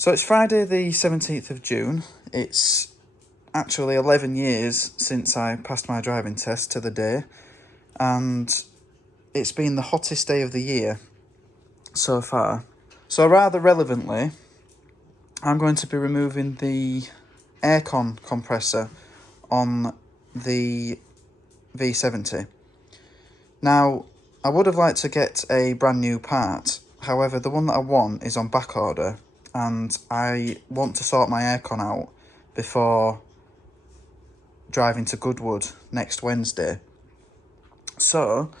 So it's Friday the 17th of June. It's actually 11 years since I passed my driving test to the day, and it's been the hottest day of the year so far. So rather relevantly, I'm going to be removing the aircon compressor on the V70. Now, I would have liked to get a brand new part, however the one that I want is on back order, and I want to sort my aircon out before driving to Goodwood next Wednesday. So,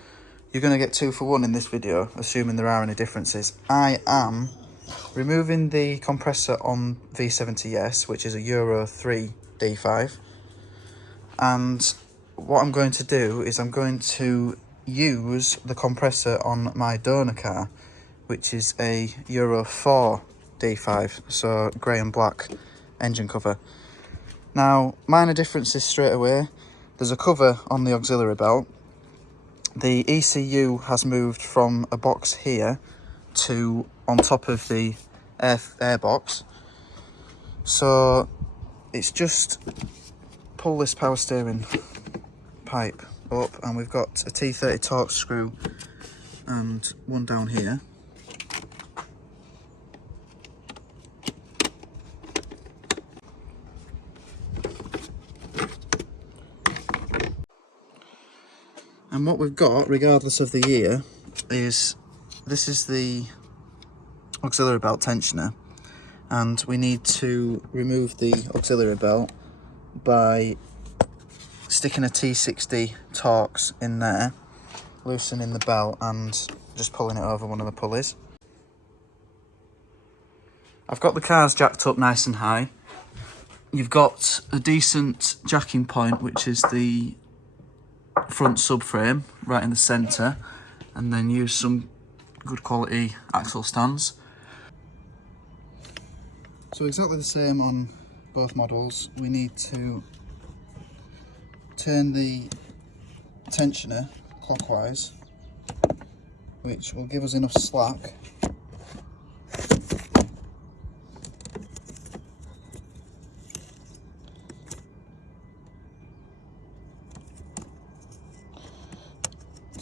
you're going to get 2 for 1 in this video, assuming there are any differences. I am removing the compressor on V70S, which is a Euro 3 D5, and what I'm going to do is I'm going to use the compressor on my donor car, which is a Euro 4 D5, so grey and black engine cover. Now, minor differences straight away. There's a cover on the auxiliary belt. The ECU has moved from a box here to on top of the air box. So it's just pull this power steering pipe up, and we've got a T30 Torx screw and one down here. And what we've got, regardless of the year, is this is the auxiliary belt tensioner, and we need to remove the auxiliary belt by sticking a T60 Torx in there, loosening the belt and just pulling it over one of the pulleys. I've got the cars jacked up nice and high. You've got a decent jacking point, which is the front subframe right in the centre, and then use some good quality axle stands. So exactly the same on both models. We need to turn the tensioner clockwise, which will give us enough slack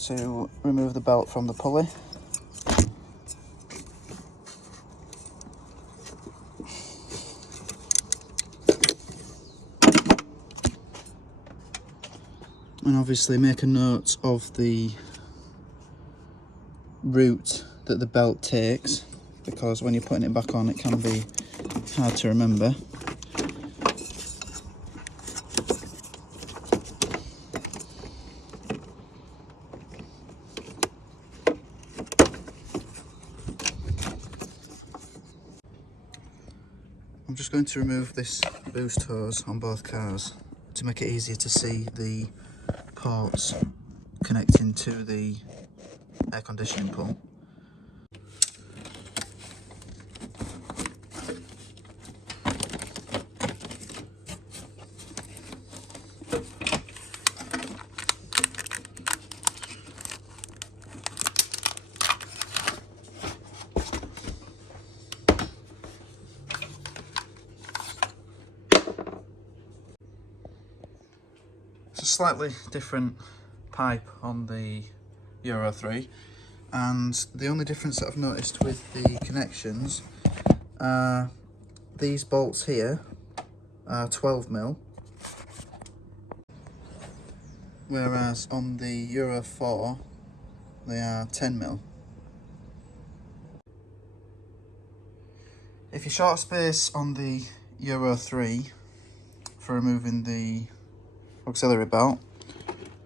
to remove the belt from the pulley. And obviously make a note of the route that the belt takes, because when you're putting it back on it can be hard to remember. I'm just going to remove this boost hose on both cars to make it easier to see the ports connecting to the air conditioning pump. It's a slightly different pipe on the Euro 3, and the only difference that I've noticed with the connections are these bolts here are 12mm, whereas on the Euro 4 they are 10mm. If you short space on the Euro 3 for removing the auxiliary belt,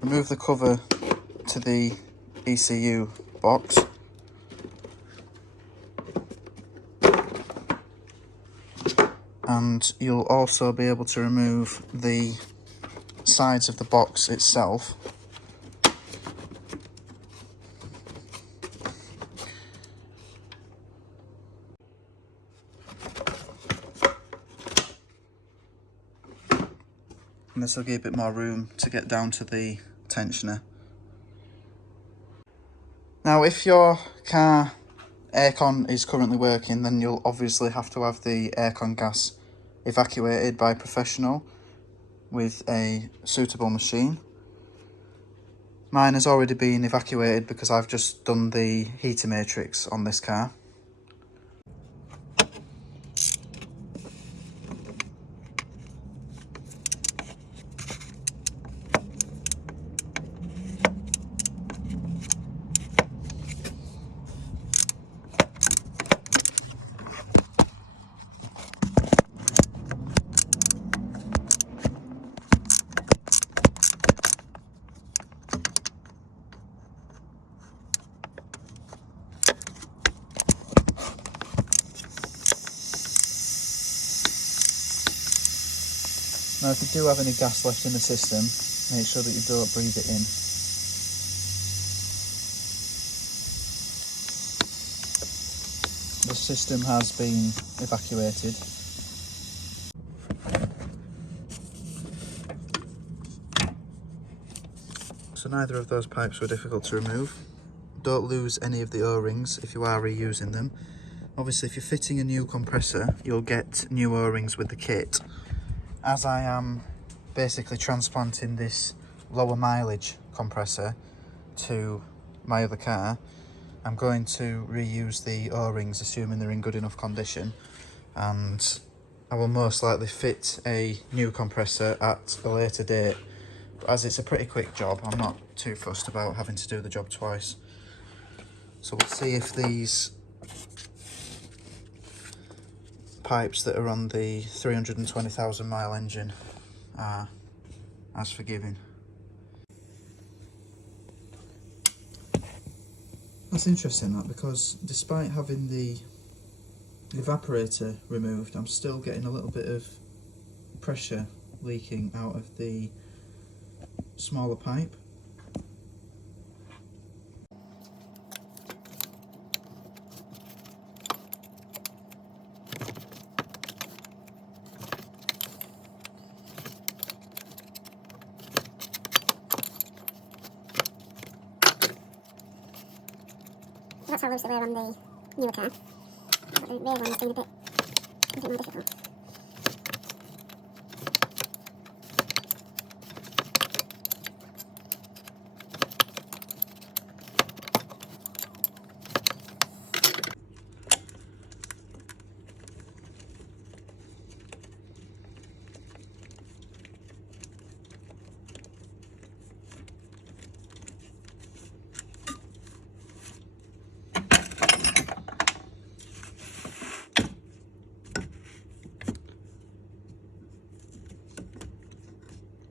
remove the cover to the ECU box, and you'll also be able to remove the sides of the box itself. And this will give a bit more room to get down to the tensioner. Now, if your car aircon is currently working, then you'll obviously have to have the aircon gas evacuated by a professional with a suitable machine. Mine has already been evacuated because I've just done the heater matrix on this car. Now, if you do have any gas left in the system, make sure that you don't breathe it in. The system has been evacuated. So neither of those pipes were difficult to remove. Don't lose any of the O-rings if you are reusing them. Obviously, if you're fitting a new compressor, you'll get new O-rings with the kit. As I am basically transplanting this lower mileage compressor to my other car, I'm going to reuse the O-rings, assuming they're in good enough condition, and I will most likely fit a new compressor at a later date. But as it's a pretty quick job, I'm not too fussed about having to do the job twice. So we'll see if these pipes that are on the 320,000 mile engine are as forgiving. That's interesting, that, because despite having the evaporator removed, I'm still getting a little bit of pressure leaking out of the smaller pipe. That's how loose they were on the newer car, but the rear one has been a bit more difficult.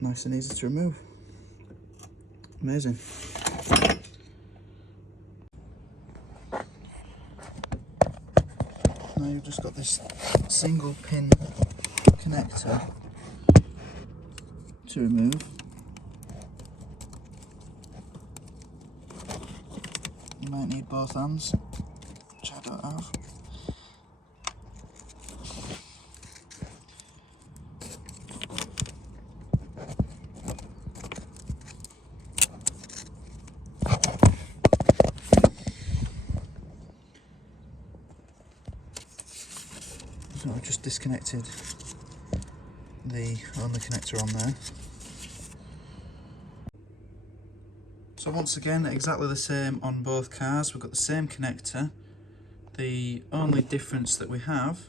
Nice and easy to remove. Amazing. Now you've just got this single pin connector to remove. You might need both hands, which I don't have. So I've just disconnected the only connector on there. So once again, exactly the same on both cars. We've got the same connector. The only difference that we have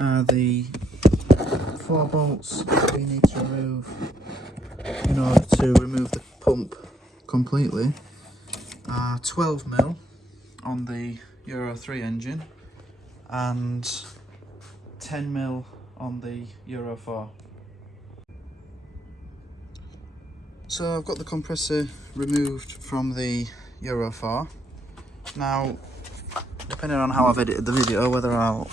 are the 4 bolts we need to remove in order to remove the pump completely. 12mm on the Euro 3 engine and 10mm on the Euro 4. So I've got the compressor removed from the Euro 4. Now, depending on how I've edited the video, whether I'll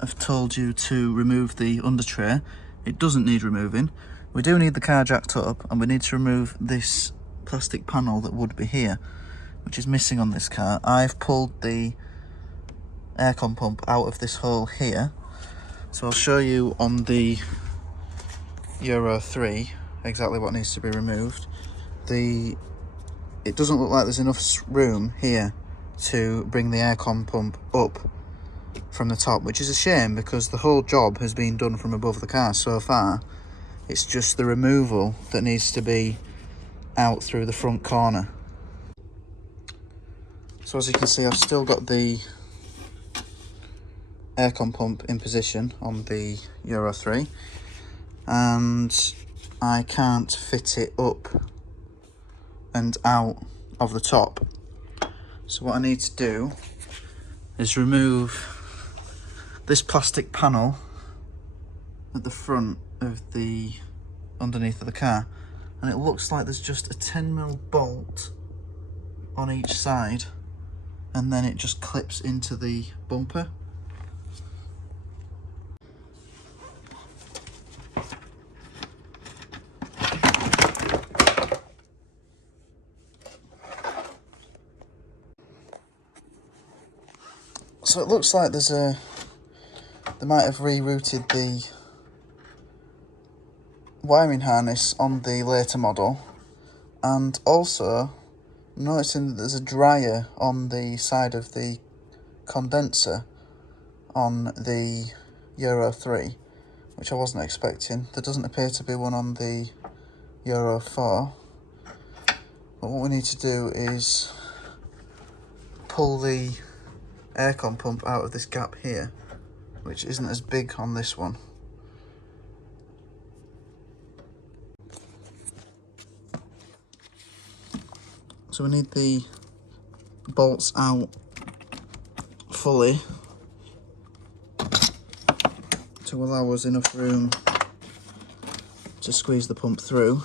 have told you to remove the under tray, it doesn't need removing. We do need the car jacked up, and we need to remove this plastic panel that would be here, which is missing on this car. I've pulled the aircon pump out of this hole here, so I'll show you on the Euro 3 exactly what needs to be removed. It doesn't look like there's enough room here to bring the aircon pump up from the top, which is a shame because the whole job has been done from above the car so far. It's just the removal that needs to be out through the front corner. So as you can see, I've still got the aircon pump in position on the Euro 3, and I can't fit it up and out of the top. So what I need to do is remove this plastic panel at the front of the underneath of the car, and it looks like there's just a 10mm bolt on each side, and then it just clips into the bumper. So it looks like they might have rerouted the wiring harness on the later model, and also I'm noticing that there's a dryer on the side of the condenser on the Euro 3, which I wasn't expecting. There doesn't appear to be one on the Euro 4, but what we need to do is pull the aircon pump out of this gap here, which isn't as big on this one. So we need the bolts out fully to allow us enough room to squeeze the pump through.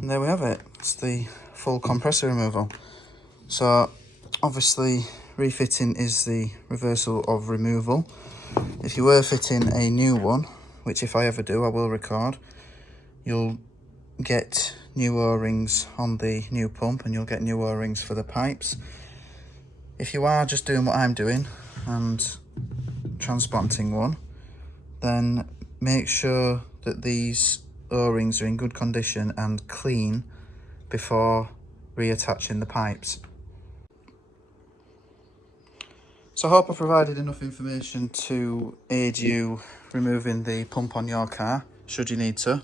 And there we have it. It's the full compressor removal. So obviously refitting is the reversal of removal. If you were fitting a new one, which if I ever do I will record, you'll get new O-rings on the new pump and you'll get new O-rings for the pipes. If you are just doing what I'm doing and transplanting one, then make sure that these O-rings are in good condition and clean before reattaching the pipes. So I hope I provided enough information to aid you removing the pump on your car, should you need to.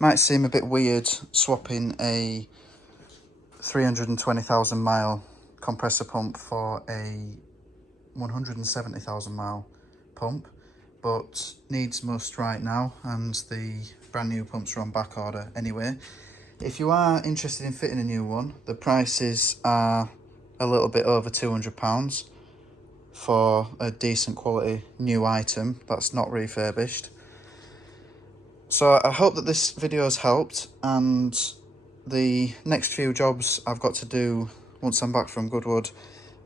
Might seem a bit weird swapping a 320,000 mile compressor pump for a 170,000 mile pump, but needs must right now, and the brand new pumps are on back order anyway. If you are interested in fitting a new one, the prices are a little bit over £200 for a decent quality new item that's not refurbished. So I hope that this video has helped, and the next few jobs I've got to do once I'm back from Goodwood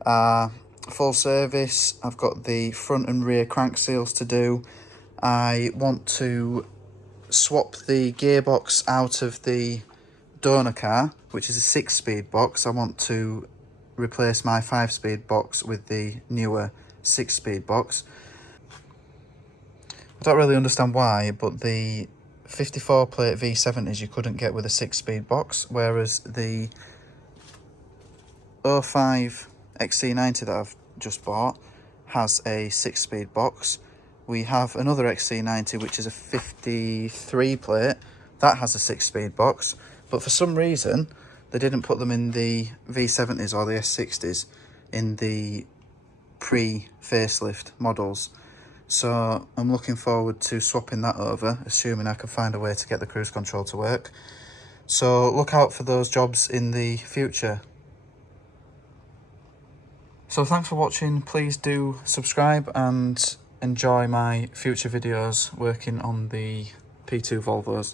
are full service. I've got the front and rear crank seals to do. I want to swap the gearbox out of the donor car, which is a 6-speed box. I want to replace my 5-speed box with the newer 6-speed box. I don't really understand why, but the 54 plate V70s you couldn't get with a 6-speed box, whereas the 05 XC90 that I've just bought has a 6-speed box. We have another XC90 which is a 53 plate that has a 6-speed box, but for some reason they didn't put them in the V70s or the S60s in the pre-facelift models. So I'm looking forward to swapping that over, assuming I can find a way to get the cruise control to work. So look out for those jobs in the future. So thanks for watching. Please do subscribe and enjoy my future videos working on the P2 Volvos.